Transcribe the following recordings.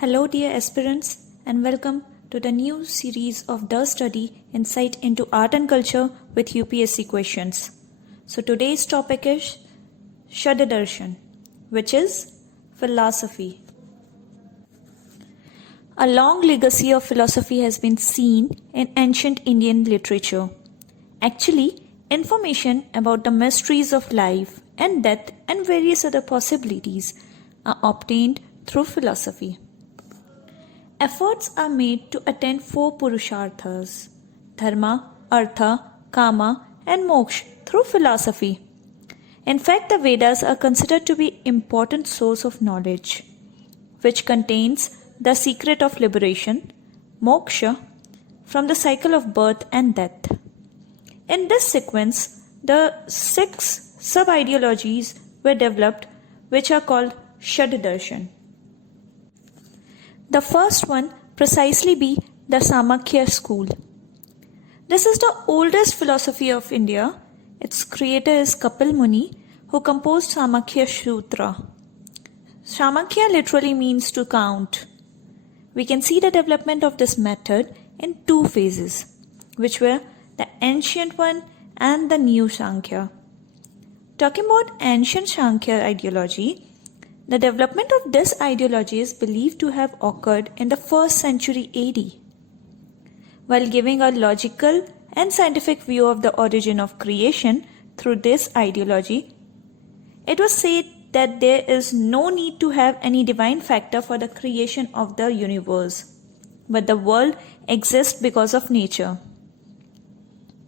Hello, dear aspirants, and welcome to the new series of The Study Insight into Art and Culture with UPSC questions. So, today's topic is Shadadarshan, which is philosophy. A long legacy of philosophy has been seen in ancient Indian literature. Actually, information about the mysteries of life and death and various other possibilities are obtained through philosophy. Efforts are made to attain four Purusharthas: Dharma, Artha, Kama, and Moksha through philosophy. In fact, the Vedas are considered to be important source of knowledge, which contains the secret of liberation, moksha, from the cycle of birth and death. In this sequence, the 6 sub-ideologies were developed, which are called Shadadarshan. The first one precisely be the Samakya school. This is the oldest philosophy of India. Its creator is Kapil Muni, who composed Samakya Sutra. Samakya literally means to count. We can see the development of this method in 2 phases, which were the ancient one and the new Sankhya. Talking about ancient Sankhya ideology, the development of this ideology is believed to have occurred in the 1st century AD. While giving a logical and scientific view of the origin of creation through this ideology, it was said that there is no need to have any divine factor for the creation of the universe, but the world exists because of nature.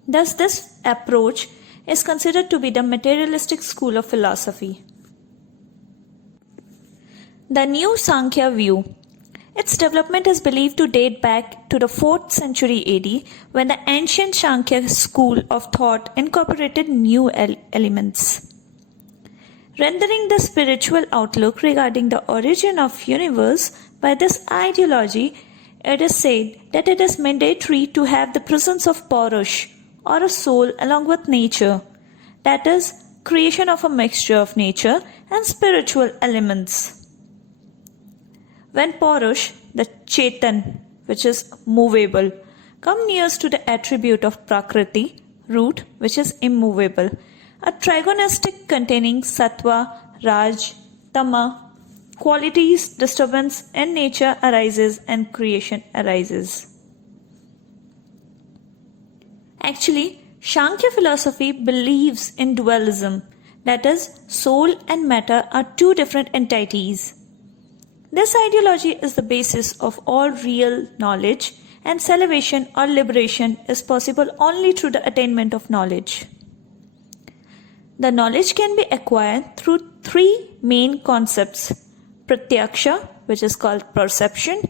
Thus, this approach is considered to be the materialistic school of philosophy. The new Sankhya view. Its development is believed to date back to the 4th century AD, when the ancient Sankhya school of thought incorporated new elements. Rendering the spiritual outlook regarding the origin of universe by this ideology, it is said that it is mandatory to have the presence of Paurush, or a soul, along with nature, that is, creation of a mixture of nature and spiritual elements. When Paurush, the Chetan, which is movable, come nearest to the attribute of Prakriti, root, which is immovable, a trigonistic containing Sattva, Raj, Tama, qualities, disturbance in nature arises and creation arises. Actually, Sankhya philosophy believes in dualism, that is, soul and matter are 2 different entities. This ideology is the basis of all real knowledge, and salvation or liberation is possible only through the attainment of knowledge. The knowledge can be acquired through 3 main concepts: Pratyaksha, which is called perception,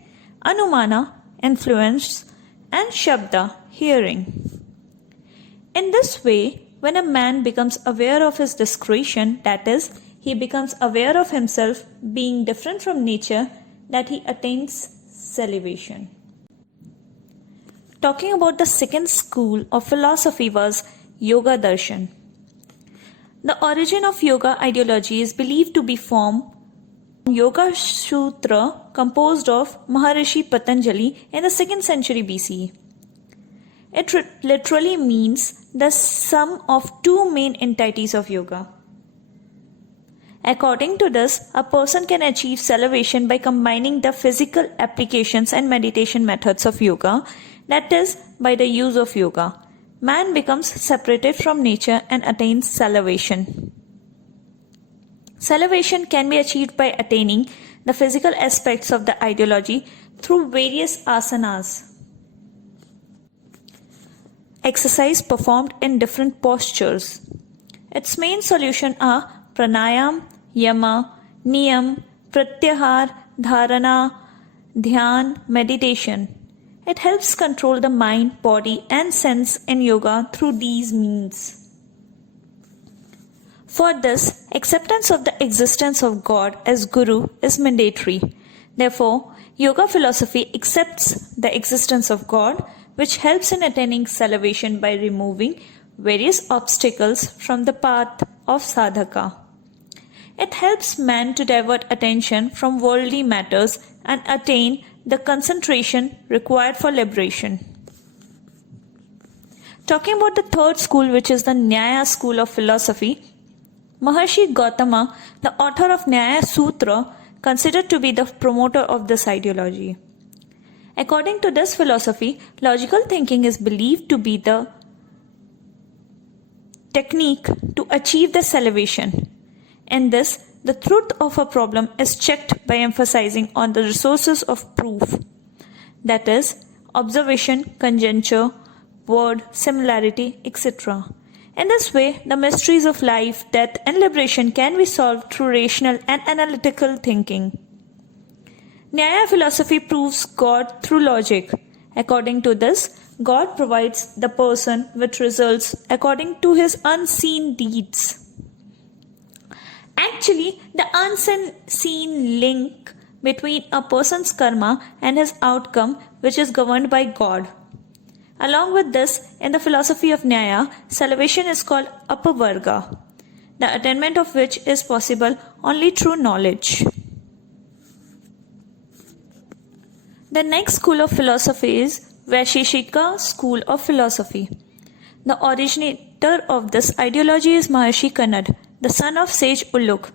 Anumana, influence, and Shabda, hearing. In this way, when a man becomes aware of his discretion, that is, he becomes aware of himself being different from nature, that he attains salvation. Talking about the second school of philosophy was Yoga Darshan. The origin of yoga ideology is believed to be from Yoga Sutra, composed of Maharishi Patanjali in the 2nd century BCE. It literally means the sum of 2 main entities of yoga. According to this, a person can achieve salvation by combining the physical applications and meditation methods of yoga, that is, by the use of yoga. Man becomes separated from nature and attains salvation. Salvation can be achieved by attaining the physical aspects of the ideology through various asanas. Exercise performed in different postures. Its main solution are pranayam, yama, niyam, pratyahar, dharana, dhyan, meditation. It helps control the mind, body, and sense in yoga through these means. For this, acceptance of the existence of God as Guru is mandatory. Therefore, yoga philosophy accepts the existence of God, which helps in attaining salvation by removing various obstacles from the path of sadhaka. It helps man to divert attention from worldly matters and attain the concentration required for liberation. Talking about the third school, which is the Nyaya school of philosophy, Maharshi Gautama, the author of Nyaya Sutra, considered to be the promoter of this ideology. According to this philosophy, logical thinking is believed to be the technique to achieve the salvation. In this, the truth of a problem is checked by emphasizing on the resources of proof, that is, observation, conjecture, word, similarity, etc. In this way, the mysteries of life, death, and liberation can be solved through rational and analytical thinking. Nyaya philosophy proves God through logic. According to this, God provides the person with results according to his unseen deeds. Actually, the unseen link between a person's karma and his outcome, which is governed by God. Along with this, in the philosophy of Nyaya, salvation is called apavarga, the attainment of which is possible only through knowledge. The next school of philosophy is Vaisheshika school of philosophy. The originator of this ideology is Maharshi Kannad, the son of sage Ulluk.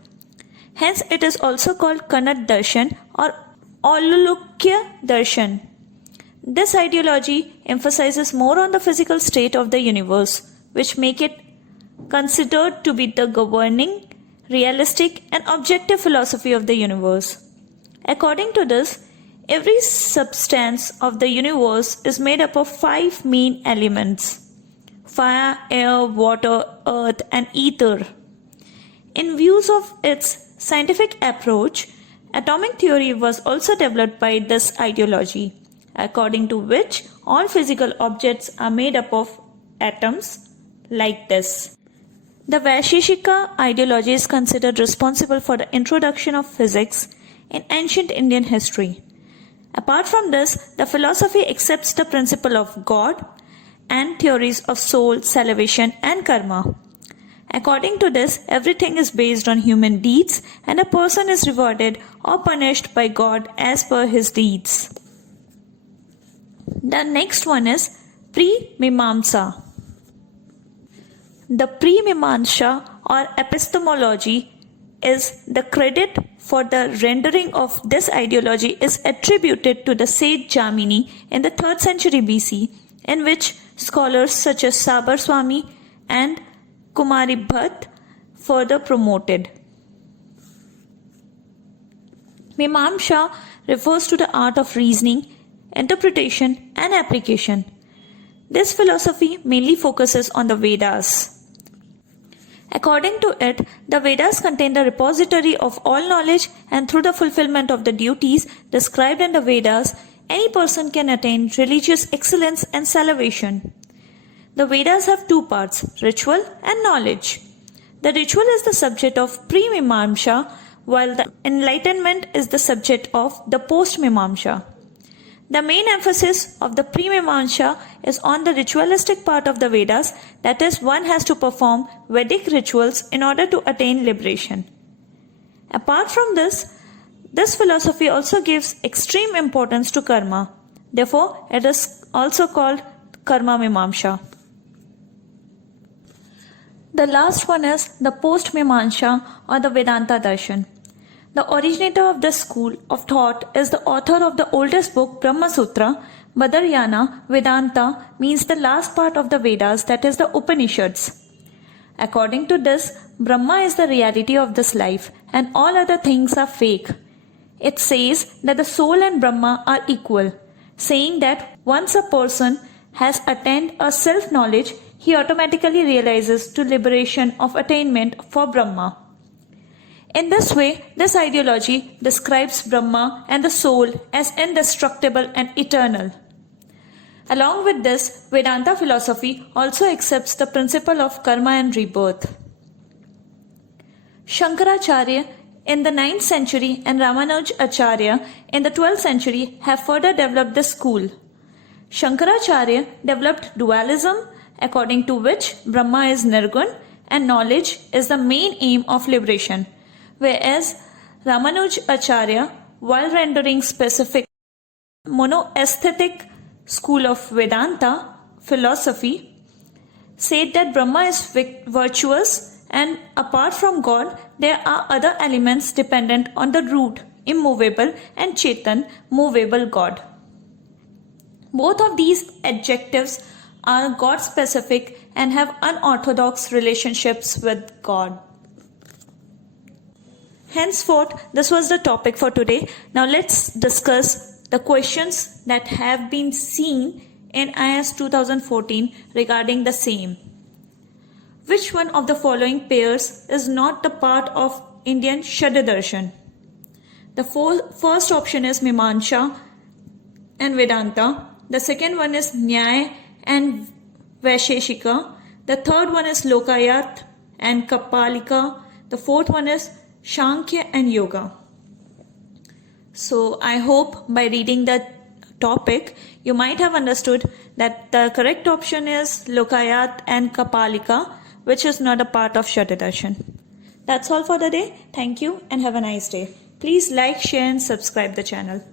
Hence, it is also called Kannad Darshan or Aulukya Darshan. This ideology emphasizes more on the physical state of the universe, which make it considered to be the governing, realistic and objective philosophy of the universe. According to this, every substance of the universe is made up of 5 main elements: fire, air, water, earth and ether. In views of its scientific approach, atomic theory was also developed by this ideology, according to which all physical objects are made up of atoms like this. The Vaisheshika ideology is considered responsible for the introduction of physics in ancient Indian history. Apart from this, the philosophy accepts the principle of God and theories of soul, salvation and karma. According to this, everything is based on human deeds and a person is rewarded or punished by God as per his deeds. The next one is Pre-Mimamsa. The Pre-Mimamsa or epistemology is the credit for the rendering of this ideology is attributed to the sage Jamini in the 3rd century BC, in which scholars such as Sabar Swami and Kumari Bhatt further promoted. Mimamsa refers to the art of reasoning, interpretation and application. This philosophy mainly focuses on the Vedas. According to it, the Vedas contain the repository of all knowledge, and through the fulfillment of the duties described in the Vedas, any person can attain religious excellence and salvation. The Vedas have 2 parts, ritual and knowledge. The ritual is the subject of pre-Mimamsa, while the enlightenment is the subject of the post-Mimamsa. The main emphasis of the pre-Mimamsa is on the ritualistic part of the Vedas, that is, one has to perform Vedic rituals in order to attain liberation. Apart from this philosophy also gives extreme importance to karma. Therefore, it is also called Karma Mimamsa. The last one is the post-Mimamsa or the Vedanta Darshan. The originator of this school of thought is the author of the oldest book, Brahma Sutra. Badarayana, Vedanta means the last part of the Vedas, that is the Upanishads. According to this, Brahma is the reality of this life and all other things are fake. It says that the soul and Brahma are equal, saying that once a person has attained a self-knowledge, he automatically realizes to liberation of attainment for Brahma. In this way, this ideology describes Brahma and the soul as indestructible and eternal. Along with this, Vedanta philosophy also accepts the principle of karma and rebirth. Shankaracharya in the 9th century and Ramanuj Acharya in the 12th century have further developed this school. Shankaracharya developed dualism, according to which Brahma is Nirgun and knowledge is the main aim of liberation, whereas Ramanuj Acharya, while rendering specific monoaesthetic school of Vedanta philosophy, said that Brahma is virtuous and apart from God, there are other elements dependent on the root, immovable, and Chetan, movable God. Both of these adjectives are God specific and have unorthodox relationships with God. Henceforth, this was the topic for today. Now let's discuss the questions that have been seen in IAS 2014 regarding the same. Which one of the following pairs is not the part of Indian Shadadarshan? The first option is Mimamsa and Vedanta. The second one is Nyaya and Vaisheshika. The third one is Lokayat and Kapalika. The fourth one is Sankhya and Yoga. So I hope by reading the topic, you might have understood that the correct option is Lokayat and Kapalika, which is not a part of Shadadarshan. That's all for the day. Thank you and have a nice day. Please like, share and subscribe the channel.